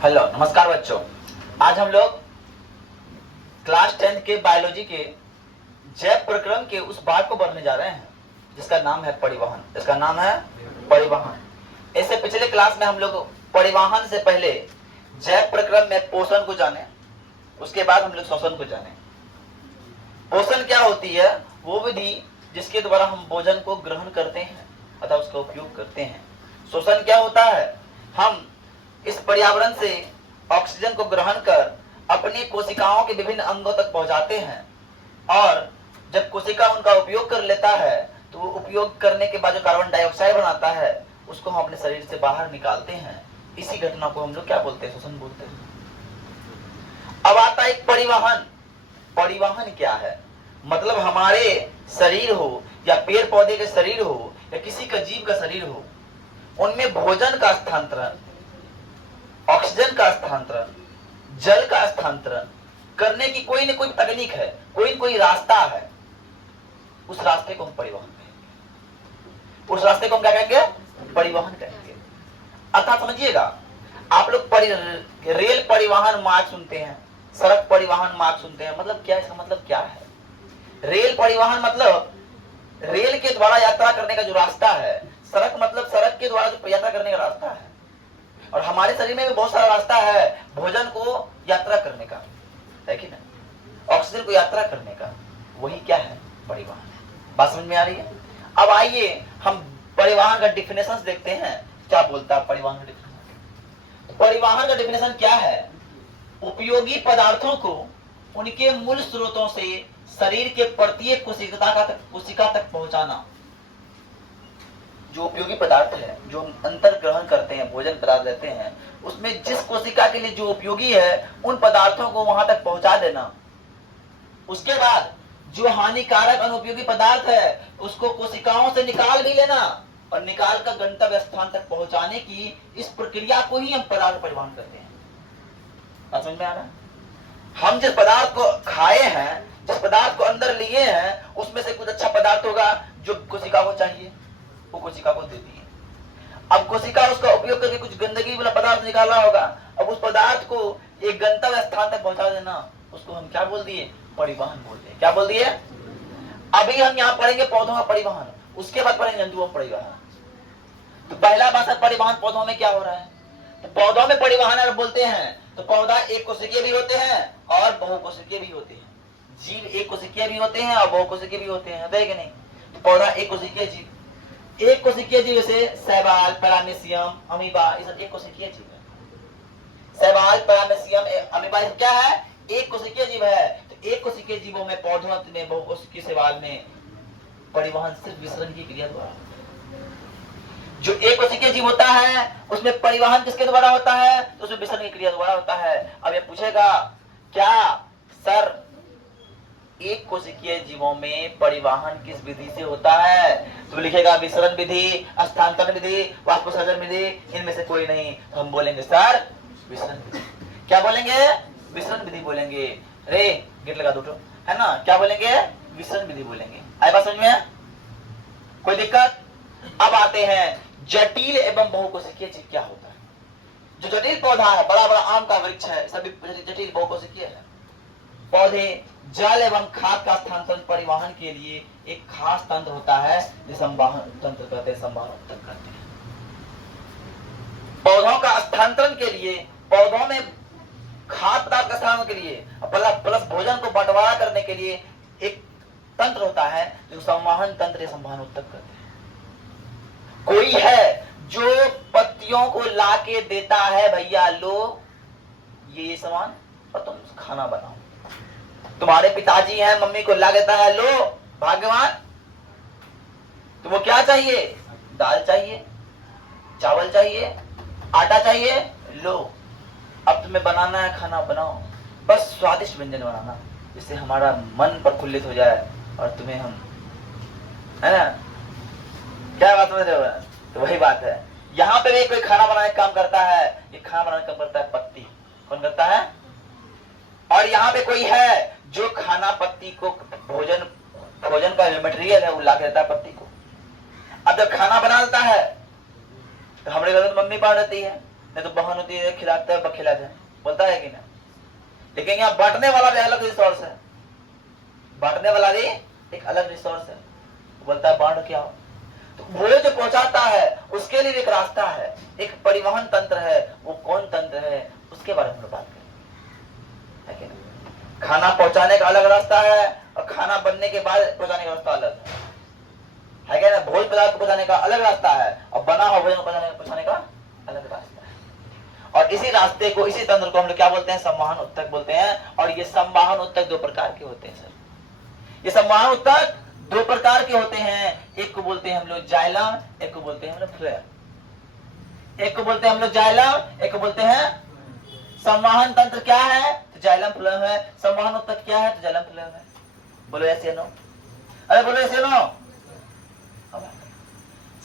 Hello, नमस्कार बच्चों। आज हम लोग क्लास 10 के बायोलॉजी के जैव प्रक्रम के उस भाग को पढ़ने जा रहे हैं जिसका नाम है परिवहन। इसका नाम है परिवहन। इससे पिछले क्लास में हम लोग परिवहन से पहले जैव प्रक्रम में पोषण को जाने, उसके बाद हम लोग श्वसन को जाने। पोषण क्या होती है? वो विधि जिसके द्वारा हम भोजन को ग्रहण करते हैं अथवा उसका उपयोग करते हैं। श्वसन क्या होता है? हम इस पर्यावरण से ऑक्सीजन को ग्रहण कर अपनी कोशिकाओं के विभिन्न अंगों तक पहुंचाते हैं, और जब कोशिका उनका उपयोग कर लेता है तो वो उपयोग करने के बाद जो कार्बन डाइऑक्साइड बनाता है उसको हम अपने शरीर से बाहर निकालते हैं। इसी घटना को हम लोग क्या बोलते हैं? श्वसन बोलते हैं। अब आता है परिवहन। परिवहन क्या है? मतलब हमारे शरीर हो या पेड़ पौधे के शरीर हो या किसी का जीव का शरीर हो, उनमें भोजन का स्थानांतरण, ऑक्सीजन का स्थानांतरण, जल का स्थानांतरण करने की कोई न कोई तकनीक है, कोई न कोई रास्ता है। उस रास्ते को हम परिवहन कहेंगे। उस रास्ते को हम क्या कहेंगे? परिवहन कहेंगे। अर्थात समझिएगा, आप लोग रेल परिवहन मार्ग सुनते हैं, सड़क परिवहन मार्ग सुनते हैं। मतलब क्या? इसका मतलब क्या है? रेल परिवहन मतलब रेल के द्वारा यात्रा करने का जो रास्ता है, सड़क मतलब सड़क के द्वारा जो यात्रा करने का रास्ता है। और हमारे शरीर में भी बहुत सारा रास्ता है भोजन को यात्रा करने का, है कि ना? ऑक्सीजन को यात्रा करने का। वही क्या है? परिवहन। बात समझ में आ रही है? अब आइए हम परिवहन का डिफिनेशन देखते हैं। क्या बोलता है परिवहन का डिफिनेशन? परिवहन का डिफिनेशन क्या है? उपयोगी पदार्थों को उनके मूल स्रोतों से शरीर के प्रत्येक कोशिका तक पहुंचाना। जो उपयोगी पदार्थ है, जो हम अंतर ग्रहण करते हैं, भोजन पदार्थ लेते हैं, उसमें जिस कोशिका के लिए जो उपयोगी है उन पदार्थों को वहां तक पहुंचा देना। उसके बाद जो हानिकारक अनुपयोगी पदार्थ है उसको कोशिकाओं से निकाल भी लेना और निकाल कर गंतव्य स्थान तक पहुंचाने की इस प्रक्रिया को ही हम पदार्थ परिवहन करते हैं। समझ में आ रहा है? हम जिस पदार्थ को खाए हैं, जिस पदार्थ को अंदर लिए हैं, उसमें से कुछ अच्छा पदार्थ होगा जो कोशिका को चाहिए, वो कोशिका को देती है। अब कोशिका उसका उपयोग करके कुछ गंदगी वाला पदार्थ निकाला होगा। अब उस पदार्थ को एक गंतव्य स्थान तक पहुंचा देना, उसको हम क्या बोल दिए? परिवहन बोल दिए। क्या बोल दिए? अभी हम यहाँ पढ़ेंगे पौधों का परिवहन, उसके बाद पढ़ेंगे जंतुओं का परिवहन। तो पहला भाषा परिवहन पौधों में क्या हो रहा है? तो पौधों में परिवहन अगर बोलते हैं तो पौधा एक कोशिकीय भी होते हैं और बहुकोशिकीय भी होते हैं। जीव एक कोशिकीय भी होते हैं और बहुकोशिकीय भी होते हैं, है कि नहीं? तो पौधा एक कोशिकीय जीव, एक कोशिकीय जीव जैसे शैवाल, पैरामीशियम, अमीबा, ये सब एक कोशिकीय जीव है। शैवाल, पैरामीशियम, अमीबा क्या है? एक कोशिकीय जीव है। तो एक कोशिकीय जीवों में, पौधों में, बहुकोशिकीय शैवाल में परिवहन सिर्फ विसरण की क्रिया द्वारा। जो एक कोशिकीय जीव होता है उसमें परिवहन किसके द्वारा होता है? तो उसमें विसरण की क्रिया द्वारा होता है। अब ये पूछेगा क्या सर एक कोशिकीय जीवों में परिवहन किस विधि से होता है? तो लिखेगा विसरण विधि, स्थानांतरण विधि, वाष्पोत्सर्जन विधि, इनमें से कोई नहीं। तो हम बोलेंगे सर विसरण विधि। क्या बोलेंगे? विसरण विधि बोलेंगे। रे गेट लगा दो, है ना? क्या बोलेंगे? विसरण विधि बोलेंगे। आई बात समझ में? कोई दिक्कत? अब आते हैं जटिल एवं बहुकोशिकीय जीव क्या होता है। जो जटिल पौधा है, बड़ा बड़ा आम का वृक्ष है, सभी जटिल बहुकोशिकीय है। पौधे जल एवं खाद का स्थानांतरण परिवहन के लिए एक खास तंत्र होता है जिसे हम वाहन तंत्र कहते हैं, संवाहन तंत्र कहते हैं। पौधों का स्थानांतरण के लिए, पौधों में खाद्य पदार्थ का स्थानांतरण के लिए प्लस भोजन को बंटवारा करने के लिए एक तंत्र होता है जो संवाहन तंत्र या संवाहन तंत्र कहते हैं। कोई है जो पत्तियों को लाके देता है, भैया लो ये सामान और तुम खाना बनाओ। तुम्हारे पिताजी हैं, मम्मी को ला देता है, लो भाग्यवान, तुमको क्या चाहिए? दाल चाहिए, चावल चाहिए, आटा चाहिए, लो अब तुम्हें बनाना है, खाना बनाओ। बस स्वादिष्ट व्यंजन बनाना जिससे हमारा मन प्रफुल्लित हो जाए और तुम्हें हम, है ना? क्या बात समझ रहे हो? तो वही बात है, यहाँ पे भी कोई खाना बनाने का काम करता है। ये खाना बनाने का काम करता है पत्ती। कौन करता है? और यहाँ पे कोई है जो खाना पत्ती को भोजन का मटेरियल है वो ला के देता है पत्ती को। अब जब खाना बना देता है तो हमारे घर में मम्मी पा देती है, नहीं तो बहन होती है खिलाता है खिला जाए, बोलता है कि ना। लेकिन यहाँ बांटने वाला भी अलग रिसोर्स है, बांटने वाला भी एक अलग रिसोर्स है, बोलता है बांट क्या हो। तो वो जो पहुंचाता है उसके लिए एक रास्ता है, एक परिवहन तंत्र है। वो कौन तंत्र है उसके बारे में हम लोग बात करेंगे, है कि नहीं। खाना पहुंचाने का अलग रास्ता है और खाना बनने के बाद पहुंचाने का रास्ता अलग है क्या ना। भोज पदार्थ पहुंचाने का अलग रास्ता है और बना हुआ भोजन पहुंचाने का अलग रास्ता है। और इसी रास्ते को, इसी तंत्र को हम लोग क्या बोलते हैं, संवहन उत्तक बोलते हैं। और ये संवहन उत्तक दो प्रकार के होते हैं सर। ये संवहन उत्तक दो प्रकार के होते हैं, एक को बोलते हैं हम लोग जाइलम, एक को बोलते हैं हम लोग फ्लोएम। एक को बोलते हैं हम लोग जाइलम, एक को बोलते हैं संवहन तंत्र। क्या है तो जाइलम फ्लोएम है, संवहन उत्तक क्या है तो जाइलम फ्लोएम है। बोलो ऐसे नो, अरे बोलो ऐसे नो।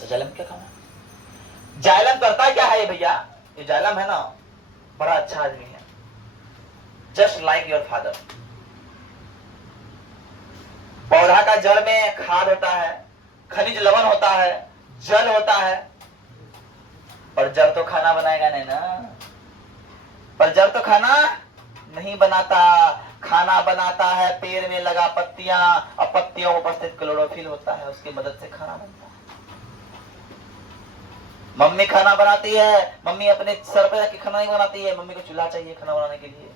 जाइलम क्या काम है, जाइलम करता क्या है ये भैया, ये जाइलम है ना बड़ा अच्छा आदमी है, जस्ट लाइक योर फादर। पौधा का जड़ में खाद होता है, खनिज लवण होता है, जल होता है, पर जड़ तो खाना बनाएगा नहीं ना। पर जड़ तो खाना नहीं बनाता, खाना बनाता है पेड़ में लगा पत्तियां, और पत्तियों में उपस्थित क्लोरोफिल होता है, उसकी मदद से खाना बनता है। मम्मी खाना बनाती है, मम्मी अपने सर पे रख खाना नहीं बनाती है, मम्मी को चूल्हा चाहिए खाना बनाने के लिए,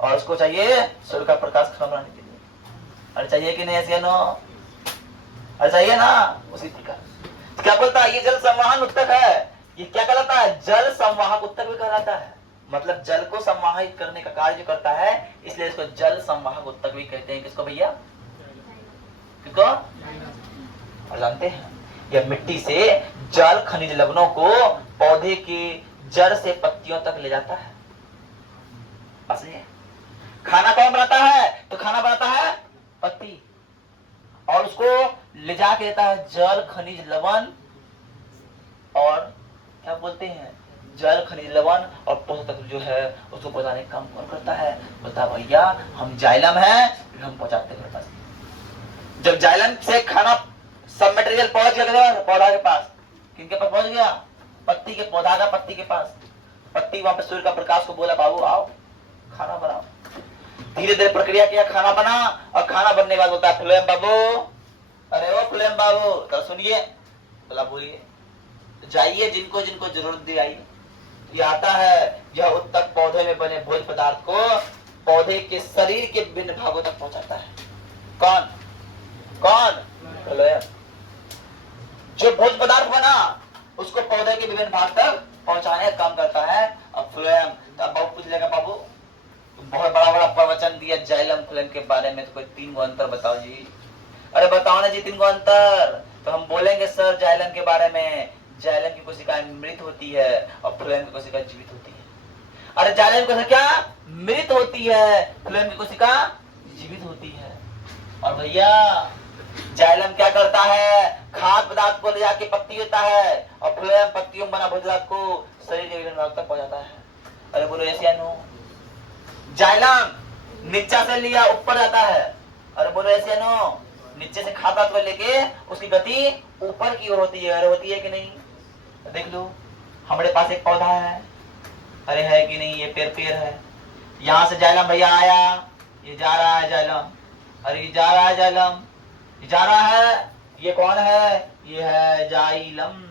और उसको चाहिए सूर्य का प्रकाश खाना बनाने के लिए। अरे चाहिए कि नहीं ऐसे नो, अरे चाहिए ना। उसी प्रकार क्या बोलता है, ये जल संवाहन उत्तक है। ये क्या कहलाता है, जल संवाहक उत्तक भी कहलाता है। मतलब जल को संवाहित करने का कार्य जो करता है, इसलिए इसको जल संवाहक उत्तक भी कहते हैं। किसको भैया, किसको। और जानते हैं यह मिट्टी से जल खनिज लवणों को पौधे की जड़ से पत्तियों तक ले जाता है। असली है। खाना कौन बनाता है तो खाना बनाता है पत्ती, और उसको ले जाके देता है जल खनिज लवण, और क्या बोलते हैं जल खनिज लवण और पोषक तत्व जो है उसको पहुंचाने का काम कौन करता है, बोलता भैया हम जाइलम है, हम पहुंचाते हैं पास। जब जाइलम से खाना सब मटेरियल पहुंच गया पौधा के पास, किनके पास पहुंच गया, पत्ती के, पौधा का पत्ती के पास। पत्ती वहां पे सूर्य का प्रकाश को बोला बाबू आओ खाना बनाओ। धीरे धीरे प्रक्रिया किया, खाना बना, और खाना बनने के बाद बोलता है फ्लोएम बाबू, अरे ओ फ्लोएम बाबू तो सुनिए, बोला बोलिए, जाइए जिनको जिनको जरूरत दी आई। ये आता है, यह उत्तक पौधे में बने भोज पदार्थ को पौधे के शरीर के विभिन्न भागों तक पहुंचाता है। कौन कौन, फ्लोएम। जो भोज पदार्थ बना उसको पौधे के विभिन्न भाग तक पहुंचाने का काम करता है अब फ्लोएम। तो अब बाबू पूछ लेगा बाबू बहुत बड़ा बड़ा प्रवचन दिया जाइलम फ्लोएम के बारे में, तो कोई 3 गो अंतर बताओ जी। अरे बताओ ना जी 3 गो अंतर। तो हम बोलेंगे सर जाइलम के बारे में, जाइलम की कोशिकाएं मृत होती है और फ्लोएम की कोशिका जीवित होती है। अरे जाइलम की कोशिका क्या मृत होती है, फ्लोएम की कोशिका जीवित होती है। और भैया जाइलम क्या करता है, खाद्य पदार्थ को ले जाके पत्ती होता है, और फ्लोएम पत्तियों बना भोज पदार्थ को शरीर के विभिन्न भाग तक पहुंचाता है। अरे बोलो ऐसे नो। जाइलम नीचा से लिया ऊपर जाता है, अरे बोलो ऐसे नो। नीचे से खाद्य पदार्थ को लेके उसकी गति ऊपर की ओर होती है, अरे होती है कि नहीं। देख लो हमारे पास एक पौधा है, अरे है कि नहीं, ये पेड़ है, यहाँ से जाइलम भैया आया, ये जा रहा है जाइलम, अरे ये जा रहा है जाइलम, ये जा रहा है, ये कौन है, ये है जाइलम।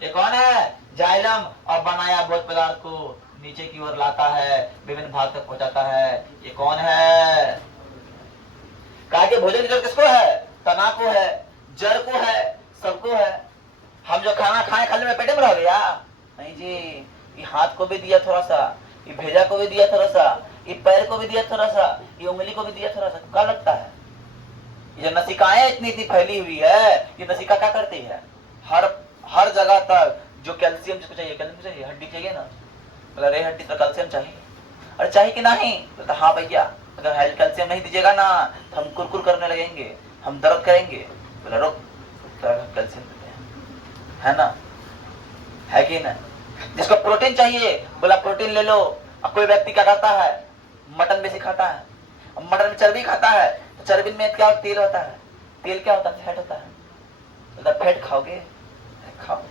ये कौन है, जाइलम। और बनाया भोज पदार्थ को नीचे की ओर लाता है, विभिन्न भाग तक पहुंचाता है। ये कौन है, कहा कि भोजन की जरूरत किसको है, तना को है, जड़ को है, सबको है। हम जो खाना खाए खाने में पेटे में रह गया नहीं जी, ये हाथ को भी दिया थोड़ा सा, ये भेजा को भी दिया थोड़ा सा, ये पैर को भी दिया थोड़ा सा, ये उंगली को भी दिया थोड़ा सा। क्या लगता है ये नसिकाएं इतनी इतनी फैली हुई है, ये नसिका क्या करती है, हर जगह तक जो कैल्शियम जिसको चाहिए, कैल्शियम चाहिए, हड्डी चाहिए ना, बोला रे हड्डी तो कैल्शियम चाहिए। अरे चाहिए कि नहीं, बोलता हाँ भैया अगर कैल्शियम नहीं दीजिएगा ना तो हम कुरकुर करने लगेंगे, हम दर्द करेंगे। बोला रुक कैल्शियम देते हैं, है ना, है कि ना। जिसको प्रोटीन चाहिए बोला प्रोटीन ले लो। अब कोई व्यक्ति क्या खाता है, मटन बेसी खाता है, मटन में चर्बी खाता है, तो चर्बी में क्या तेल होता है, तेल क्या होता है, फैट होता है। फैट खाओगे, खाओ।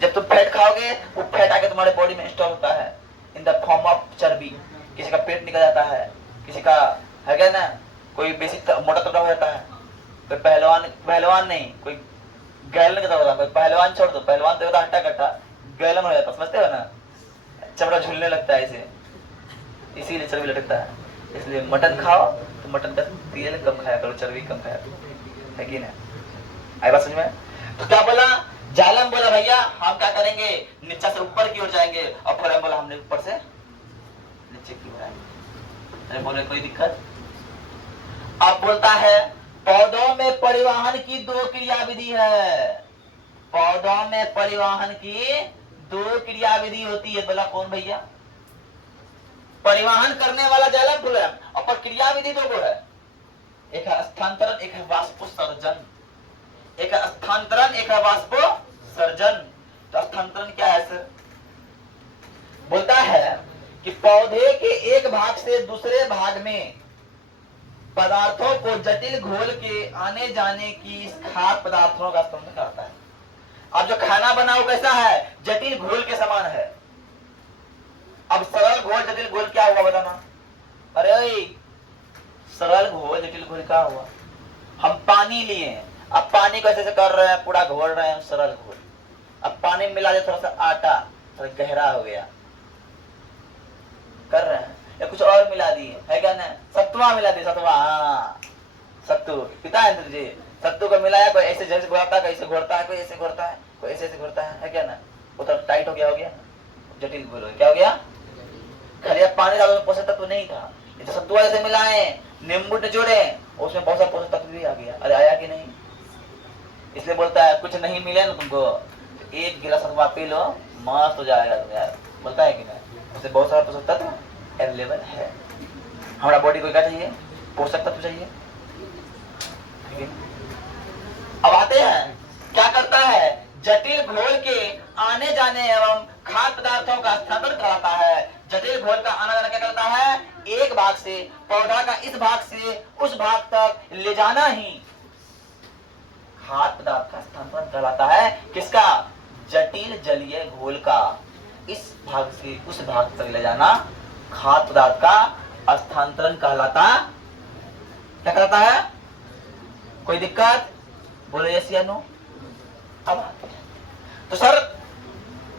जब तुम फैट खाओगे वो फैट आके तुम्हारे बॉडी में इंस्टॉल होता है इन द फॉर्म ऑफ चर्बी। किसी का पेट निकल जाता है, किसी का है क्या ना, कोई बेसिक मोटा तोटा हो जाता है, कोई पहलवान नहीं, कोई गैलन का होता है, कोई पहलवान छोड़ दो, पहलवान तो होता हट्टा कट्टा, गैलन हो जाता, समझते हो ना, चमड़ा झूलने लगता है इसे, इसीलिए चर्बी लटकता है। इसलिए मटन खाओ तो मटन का तेल कम खाया करो, चर्बी कम खाया करो, है कि नहीं? आई बात समझ में? तो क्या बोला जालम, बोला भैया हम क्या करेंगे, नीचे से ऊपर की ओर जाएंगे, और फिर बोला हमने ऊपर से नीचे की ओर आएंगे। अरे बोले कोई दिक्कत? अब बोलता है पौधों में परिवहन की 2 क्रियाविधि है, पौधों में परिवहन की 2 क्रियाविधि होती है। बोला कौन भैया? परिवहन करने वाला जालम बोला, और प्रक्रिया विधि 2 है, एक है स्थानांतरण, एक है वाष्पोत्सर्जन। एक है स्थानांतरण, एक है वाष्पोत्सर्जन। तो स्थानांतरण क्या है सर? बोलता है कि पौधे के एक भाग से दूसरे भाग में पदार्थों को जटिल घोल के आने जाने की खाद्य पदार्थों का स्थानांतरण करता है। अब जो खाना बना वो कैसा है? जटिल घोल के समान है। अब सरल घोल जटिल घोल क्या हुआ बताना? अरे सरल घोल जटिल घोल क्या हुआ? हम पानी लिए, अब पानी को ऐसे कर रहे हैं, पूरा घोल रहे हैं, सरल घोल। अब पानी में मिला दे थोड़ा सा आटा, थोड़ा गहरा हो गया, कर रहे हैं, या कुछ और मिला दिए, है क्या ना, सत्तुआ मिला दिए, सत्तुआ, हाँ सत्तू पिता है तुझे, सत्तू को मिलाया, कोई ऐसे जैसे घोरता है, कोई ऐसे घोरता है, कोई ऐसे घोरता है, कोई ऐसे घोरता है क्या ना, वो तो टाइट हो गया, जटिल घोल हो गया। क्या हो गया? खाली पानी डालो में पोषक तत्व नहीं था, तो सत्तुआ जैसे मिलाए, नींबू निचोड़े, उसमें बहुत सारा पोषक तत्व भी आ गया। अरे आया कि नहीं? इसलिए बोलता है कुछ नहीं मिले ना तुमको, तो 1 गिलास सत्तुआ पी लो, मस्त हो जाएगा तुम यार। बोलता है कि नहीं? उससे बहुत सारा पोषक तत्व अवेलेबल है। हमारा बॉडी को क्या चाहिए? पोषक तत्व चाहिए। अब आते हैं, क्या करता है? जटिल घोल के आने जाने एवं खाद्य पदार्थों का स्थानांतरण कराता है। जटिल घोल का आना जाना क्या करता है? एक भाग से, पौधा का इस भाग से उस भाग तक ले जाना ही खाद्य पदार्थ का स्थानांतरण कहलाता है। किसका? जटिल जलीय घोल का इस भाग से उस भाग तक ले जाना खाद्य पदार्थ का स्थानांतरण कहलाता, क्या कहलाता है? कोई दिक्कत? बोले यस या नो? अब तो सर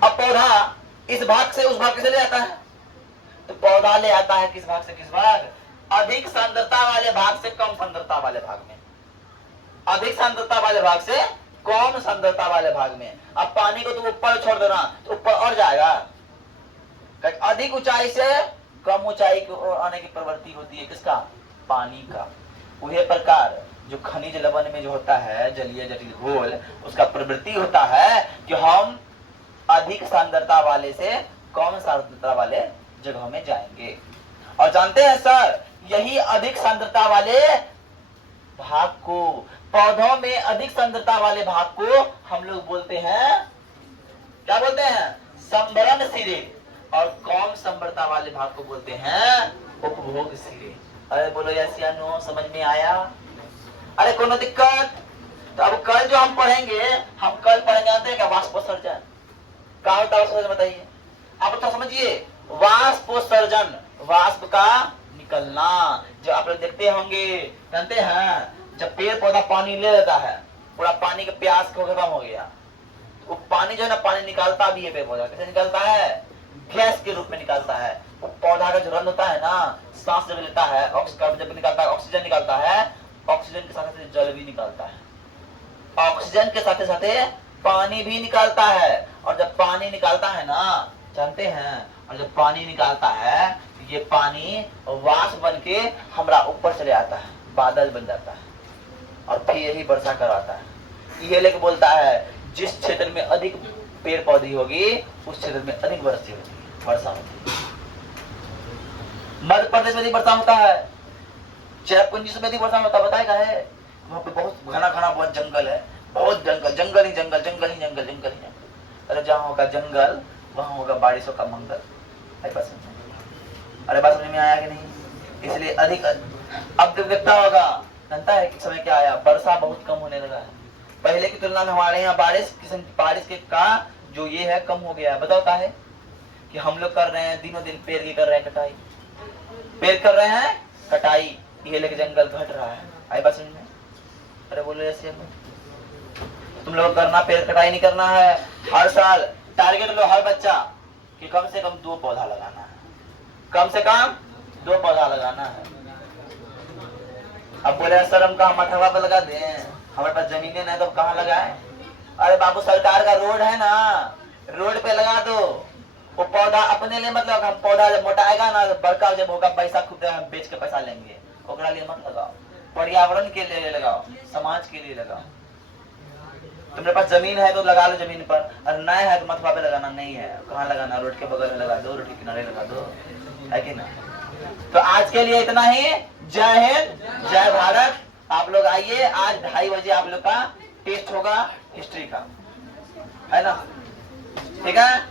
अब पौधा इस भाग से उस भाग से ले आता है, तो पौधा ले आता है किस भाग से किस भाग? अधिक सांद्रता वाले भाग से कम सांद्रता वाले भाग में, अधिक सांद्रता वाले भाग से कम सांद्रता वाले भाग में। अब पानी को तो ऊपर छोड़ देना तो ऊपर और जाएगा, अधिक ऊंचाई से कम ऊंचाई की ओर आने की प्रवृत्ति होती है किसका? पानी का। उसी प्रकार जो खनिज लवण में जो होता है जलीय जटिल घोल, उसका प्रवृत्ति होता है कि हम अधिक सांद्रता वाले से कम सांद्रता वाले जगहों में जाएंगे। और जानते हैं सर, यही अधिक सांद्रता वाले भाग को, पौधों में अधिक सांद्रता वाले भाग को हम लोग बोलते हैं, क्या बोलते हैं? संभरण सिरे। और कम सांद्रता वाले भाग को बोलते हैं उपभोग सिरे। अरे बोलो यस या नो? समझ में आया? अरे कोनो दिक्कत? तो अब कल जो हम पढ़ेंगे, हम कल पढ़ेंगे जानते हैं क्या? वाष्पोत्सर्जन। क्या होता है वाष्पोत्सर्जन बताइए आप? तो समझिए, वाष्पोत्सर्जन, वाष्प का निकलना, जो आप लोग देखते होंगे, जानते हैं जब पेड़ पौधा पानी ले लेता है, पूरा पानी के प्यास को खत्म हो गया, वो पानी जो है ना, पानी निकालता भी है पेड़ पौधा। कैसे निकालता है? गैस के रूप में निकालता है। वो पौधा का जो रंग होता है ना, सांस जब लेता है, ऑक्सीजन जब निकालता है, ऑक्सीजन निकालता है, ऑक्सीजन के साथ साथ जल भी निकालता है, ऑक्सीजन के साथ साथ पानी भी निकालता है। और जब पानी निकालता है ना, जानते हैं, और जब पानी निकालता है, ये पानी वाष्प बन के हमारा ऊपर चले आता है, बादल बन जाता है, और फिर यही वर्षा करवाता है। ये लेके बोलता है जिस क्षेत्र में अधिक पेड़ पौधे होगी उस क्षेत्र में अधिक वर्षा होती है, वर्षा होती है। मध्य प्रदेश में अधिक वर्षा होता है, चैपुंजी में अधिक वर्षा होता है, बताएगा है? वहाँ पे बहुत घना घना बहुत जंगल है, बहुत जंगल, जंगल ही जंगल, जंगल ही जंगल, जंगल ही जंगल। अरे जहाँ होगा जंगल वहाँ होगा बारिशों का मंगल। अरे बात समझ में आया कि नहीं? इसलिए अधिक, अब जब देखता होगा, जानता है कि समय क्या आया? वर्षा बहुत कम होने लगा है। पहले की तुलना में हमारे यहाँ बारिश के का जो ये है कम हो गया है। बताता है कि हम लोग कर रहे हैं दिनों दिन पेड़ की कर रहे हैं कटाई, पेड़ कर रहे हैं कटाई, ये लेके जंगल घट रहा है। आई बात समझ में? अरे बोलो ऐसे तुम लोग करना, पेड़ कटाई नहीं करना है। हर साल टारगेट लो हर बच्चा कि कम से कम 2 पौधा लगाना है, कम से कम 2 पौधा लगाना है। अब बोले सर हम कहाँ मठवा पे लगा दें, हमारे पास जमीनें नहीं तो कहाँ लगाए? अरे बाबू सरकार का रोड है ना, रोड पे लगा दो। वो पौधा अपने लिए मतलब हम पौधा जब मोटा आएगा ना, बड़का जब होगा पैसा खुद हम बेच के पैसा लेंगे, ओकरा लिए मत लगाओ। पर्यावरण के लिए लगाओ, समाज के लिए लगाओ। तुम्हारे पास जमीन है तो लगा लो जमीन पर, और नहीं है तो मथुरा पे लगाना नहीं है, कहाँ लगाना? रोड के बगल में लगा दो, रोड के किनारे लगा दो, है कि ना? तो आज के लिए इतना ही। जय हिंद, जय भारत। आप लोग आइए, आज 2:30 बजे आप लोग का टेस्ट होगा हिस्ट्री का, है ना? ठीक है,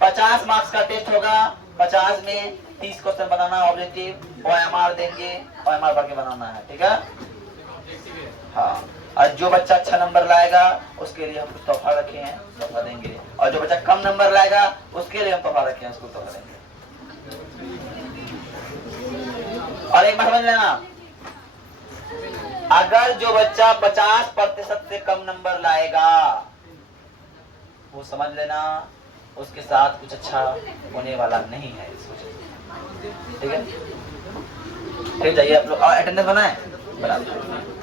50 मार्क्स का टेस्ट होगा। 50 में 30 क्वेश्चन बनाना ऑब्जेक्टिव, OMR देंगे, OMR भर के बनाना है। ठीक है, हाँ। और जो बच्चा अच्छा नंबर लाएगा उसके लिए हम कुछ तोहफा रखे हैं, तोहफा देंगे। और जो बच्चा कम नंबर लाएगा उसके लिए हम तोहफा रखे हैं, उसको तोहफा देंगे। और एक बात समझ लेना, अगर जो बच्चा 50% से कम नंबर लाएगा वो समझ लेना उसके साथ कुछ अच्छा होने वाला नहीं है। ठीक है, फिर जाइए आप लोग अटेंडेंस बनाए, बना दीजिए।